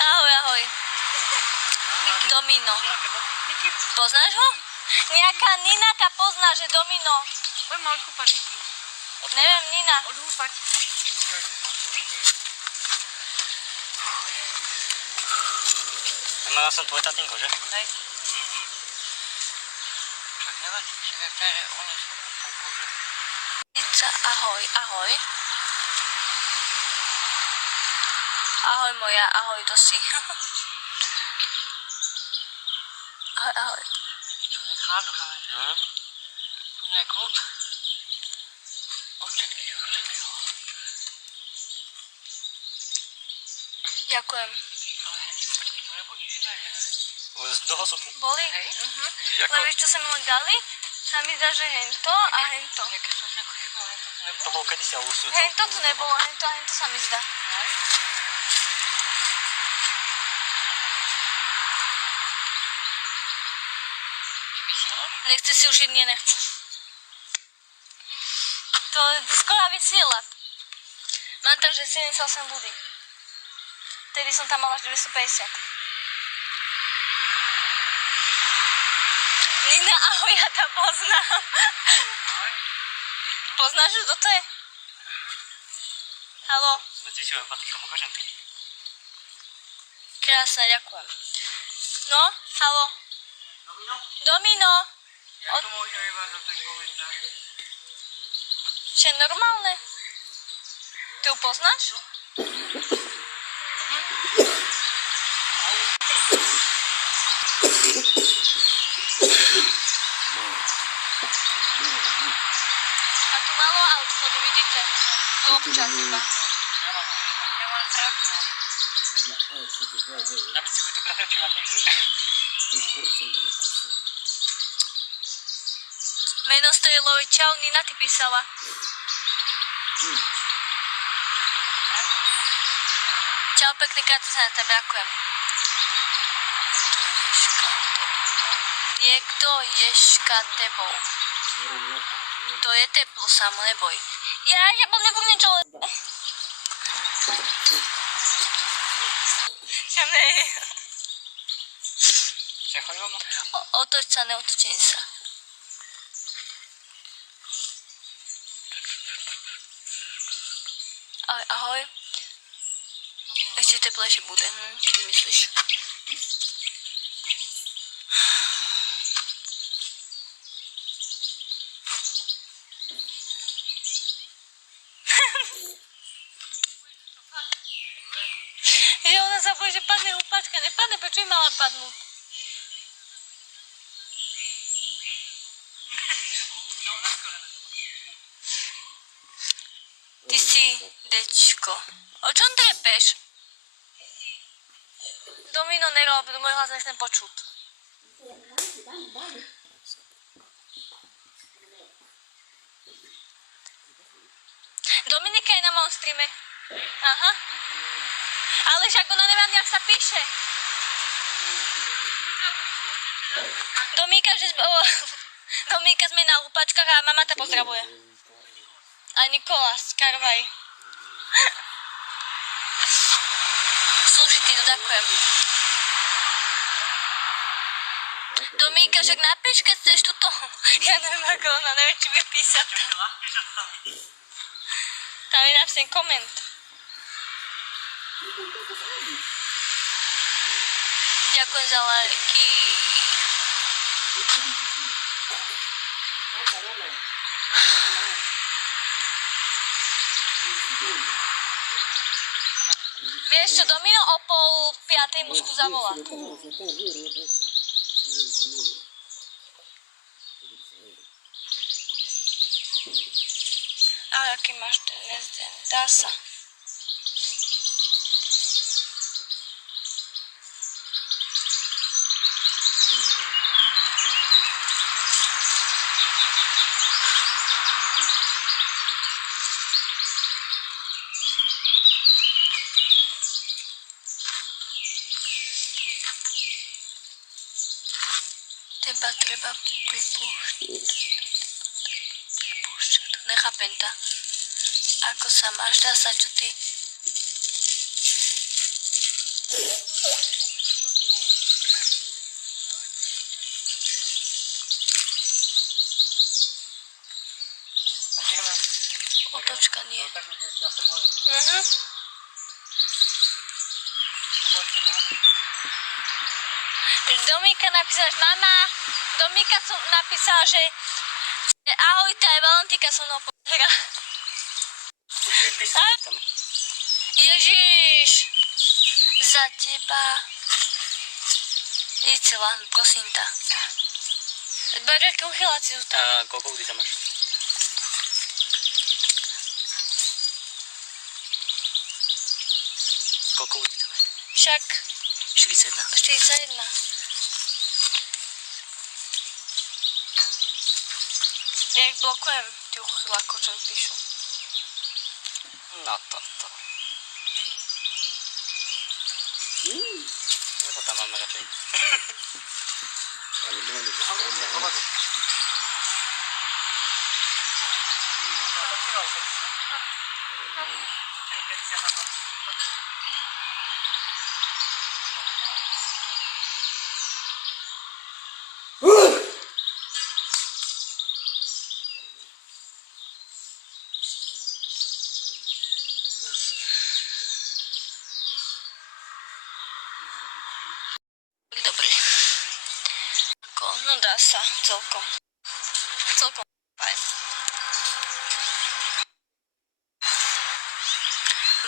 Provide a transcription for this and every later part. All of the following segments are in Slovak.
Ahoj, ahoj. Domino. Poznáš ho? Nejaká Ninaka pozná, že Domino. Poď ma odkúpať, Vicky. Neviem, Nina. Odhúpať. Mala som tvoj tatínko, že? Hej. Však nevadí, však oni sú že... Ahoj, ahoj. Ahoj moja, ahoj Dosi. Ahoj, ahoj. Tu je chladka, tu je kľud. Odčekaj. Ďakujem. Z toho sú tu. Boli? Lebo vieš, čo sa mi len dali? Sa mi zdá, že hento a hento. To bol kedysi, ale už sú... Hento tu nebolo, hento a hento sa mi zdá. Nechce si už jedný, nechce. To skoro vysiela. Mám tam, že 78 ľudí. Vtedy som tam mala až 950. Nina, ahoj, ja tam poznám. Poznáš, kto to je? Haló. Sme cvičili patika, ukážem ty. Krásne, ďakujem. No, haló. Domino. Jak to môže iba za ten komentár? Čo je normálne? Ty ju poznáš? A tu malo aut chodu, vidíte? Občas iba. Ja mám traktor. Ja by si to prehrečila dnes. Meno Strejlovi, čau, Nina ti písala. Čau, pekný krát sa na tebe, ďakujem. Niekto ješka tebou. To je teplo, samo, neboj. Ja bol nebudem niečo len... Ja nej. Čakaj, mama. Otoč sa, neotočím sa. Ahoj, ahoj. Ešte teplejšie bude, ty myslíš? Je, ona sa bojí, že padne húpačka. Nepadne, prečo by mala padnúť? Ty si dečko. O čom trepeš? Domino nerob, môj hlas nechcem počuť. Dominika je na mojom streame. Aha. Ale však ona neviem, jak sa píše. Domíka sme na húpačkách a mama ta pozdravuje. A Nikolás, Karvaj. Slúžitý, ďakujem. Domíka, však napíš, keď chceš tuto. Ja neviem, ako ona, neviem, či bude písať. Tam je napísaný koment. Ďakujem za lajky. Vieš čo, Domino o 4:30 musku zavolá. Ale aký máš dnes deň? Dá sa. Teba treba pripúšťať. Nechápem to. Ako sa máš? Dá sa, čo ty? Počka, nie. Tak ja som ho... Dominika napísala, že mama, Dominika som napísala, že ahoj, tá je Valentika so mnou pozera. Ježiš, za teba. Íď si len, prosím ťa. Baď, aké uchyláci sú tam. Koľko ľudí tam máš? Koľko ľudí tam je? Však 41. 41. Ja ich blokujem, tí uchylákov, čo mi píšu. No toto. Ja to tam máme radšej. Ale máme. Dobrý. No dá sa, celkom. Celkom fajn.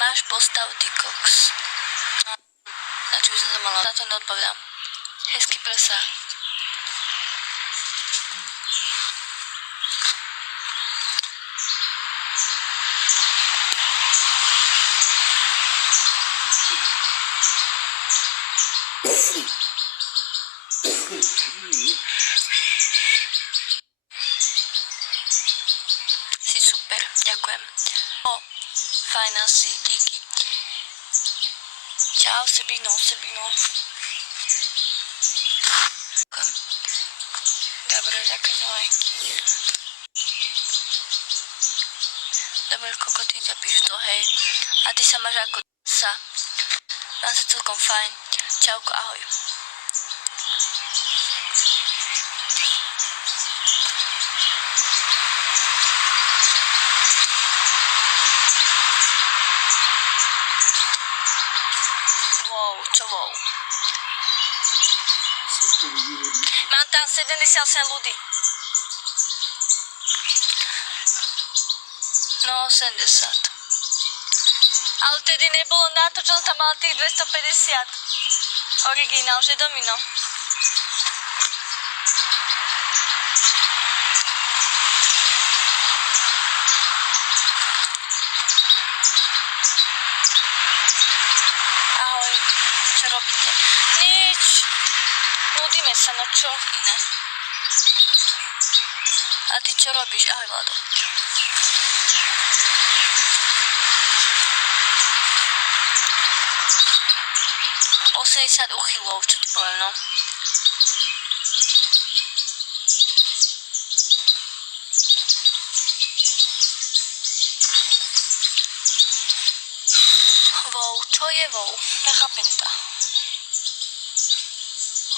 Máš postav, ty koks. Na čo by som sa mala? Na to neodpovedám. Hezký prsa. Si super, ďakujem. Fajná si, díky. Čau, Sebino. Ďakujem. Dobre, ďakujem za lajky. Dobre, koľko ty zapíš to, hej. A ty sa máš ako sa. Mám sa celkom fajn. Čauko, ahoj. Čo wow. Mám tam 78 ľudí. No, 70. Ale tedy nebolo na to, čo tam mal tých 250. Originál, že domino. Ahoj, čo robíte? Nič. Nudíme sa, no čo iné. A ty čo robíš? Ahoj, Vlado. Osemdesiat uchylov, čo ti poviem, no. Wow, čo je wow? Nechápem to.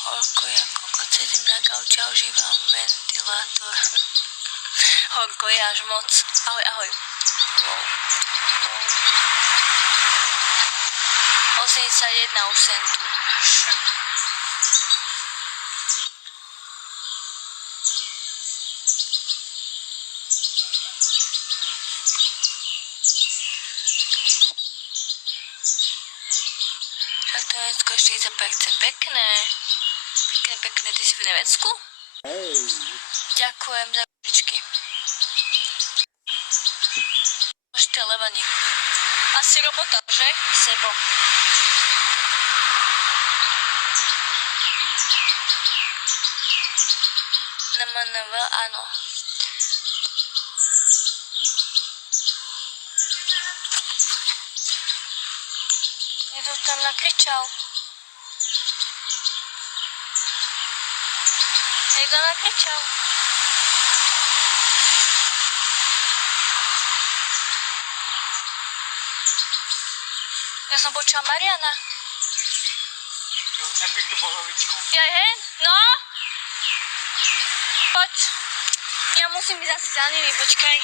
Horko, ako keď sedím na gauči a užívam ventilátor. Horko je až moc. Ahoj, ahoj. Wow. 81 už sem tu. Však to Nemecko je 40%. Pekné. Pekné. Ty si v Nemecku? Ďakujem za ručičky. Ešte levani. Asi robota, že? Sebo. NMNV, áno. Niekto tam nakričal. Niekto nakričal. Ja som počula Mariana. Nepíš do bolovičku. Jaj, hej? No? Poď. Ja musím ísť asi za nimi, počkaj.